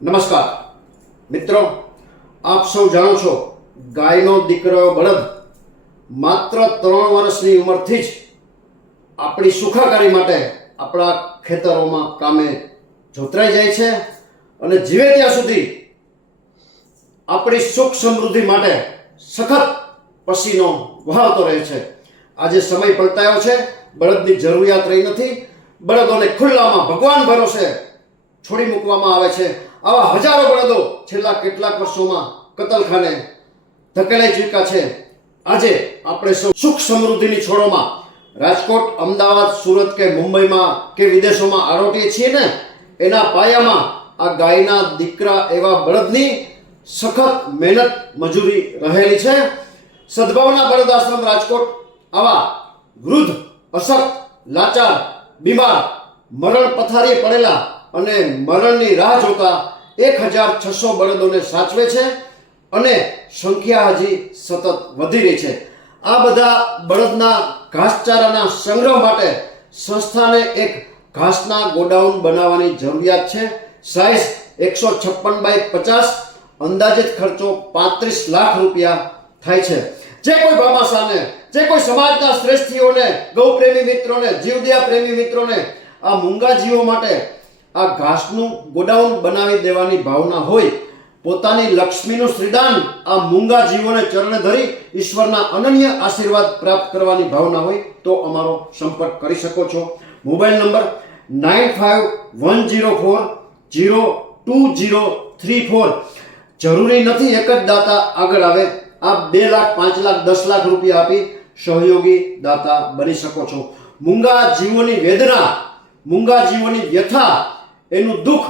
નમસ્કાર મિત્રો, આપ સૌ જાણો છો ગાયનો દીકરો બળદ માત્ર 3 વર્ષની ઉંમરથી જ આપણી સુખાકારી માટે આપણા ખેતરોમાં કામે જોતરાઈ જાય છે અને જીવે ત્યાં સુધી આપણી સુખ સમૃદ્ધિ માટે સખત પસીનો વહાવતો રહે છે. આજે સમય પલટાયો છે, બળદની જરૂરિયાત રહી નથી. બળદોને ખુલ્લામાં ભગવાન ભરોસે છોડી મૂકવામાં આવે છે. આવા હજારો બળદો છેલ્લા કેટલાક વર્ષોમાં કતલખાને ધકેલાઈ ચૂક્યા છે. આજે આપણે સૌ સુખ સમૃદ્ધિની છોડોમાં રાજકોટ, અમદાવાદ, સુરત કે મુંબઈમાં કે વિદેશોમાં આરોટીએ છીએ ને, એના પાયામાં આ ગાયના દીકરા એવા બળદની સખત મહેનત મજૂરી રહેલી છે. સદભાવના બળદ આશ્રમ રાજકોટ આવા વૃદ્ધ, અશક્ત, લાચાર, બીમાર, મરણ પથારીએ પડેલા અને મરણની રાહ જોતા 1600 બળદોને સાચવે છે અને સંખ્યા હજી સતત વધી રહી છે. આ બધા બળદના ઘાસચારાના સંગ્રહ માટે સંસ્થાને એક ઘાસના ગોડાઉન બનાવવાની જરૂરિયાત છે. સાઇઝ 156 બાય 50, અંદાજિત ખર્ચો 35 લાખ રૂપિયા થાય છે. જે કોઈ ભામાશાને, જે કોઈ સમાજના શ્રેષ્ઠીઓને, ગૌપ્રેમી મિત્રોને, જીવદયા પ્રેમી મિત્રોને આ મૂંગા જીવો માટે આ ઘાસનું ગોડાઉન બનાવી દેવાની ભાવના હોય, પોતાની લક્ષ્મીનું શ્રીદાન આ મૂંગા જીવોને ચરણે ધરી ઈશ્વરના અનન્ય આશીર્વાદ પ્રાપ્ત કરવાની ભાવના હોય તો અમારો સંપર્ક કરી શકો છો. Mobile number 9511402034. જરૂરી નથી એક જ દાતા આગળ આવે. આપ 2 લાખ, 5 લાખ, 10 લાખ રૂપિયા આપી સહયોગી દાતા બની શકો છો. મૂંગા જીવોની વેદના, મૂંગા જીવોની વ્યથા, એનું દુઃખ,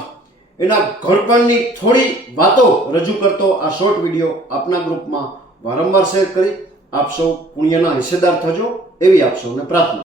એના ઘડપણની થોડી વાતો રજૂ કરતો આ શોર્ટ વિડીયો આપના ગ્રુપમાં વારંવાર શેર કરી આપ સૌ પુણ્યના હિસ્સેદાર થજો એવી આપ સૌને પ્રાર્થના.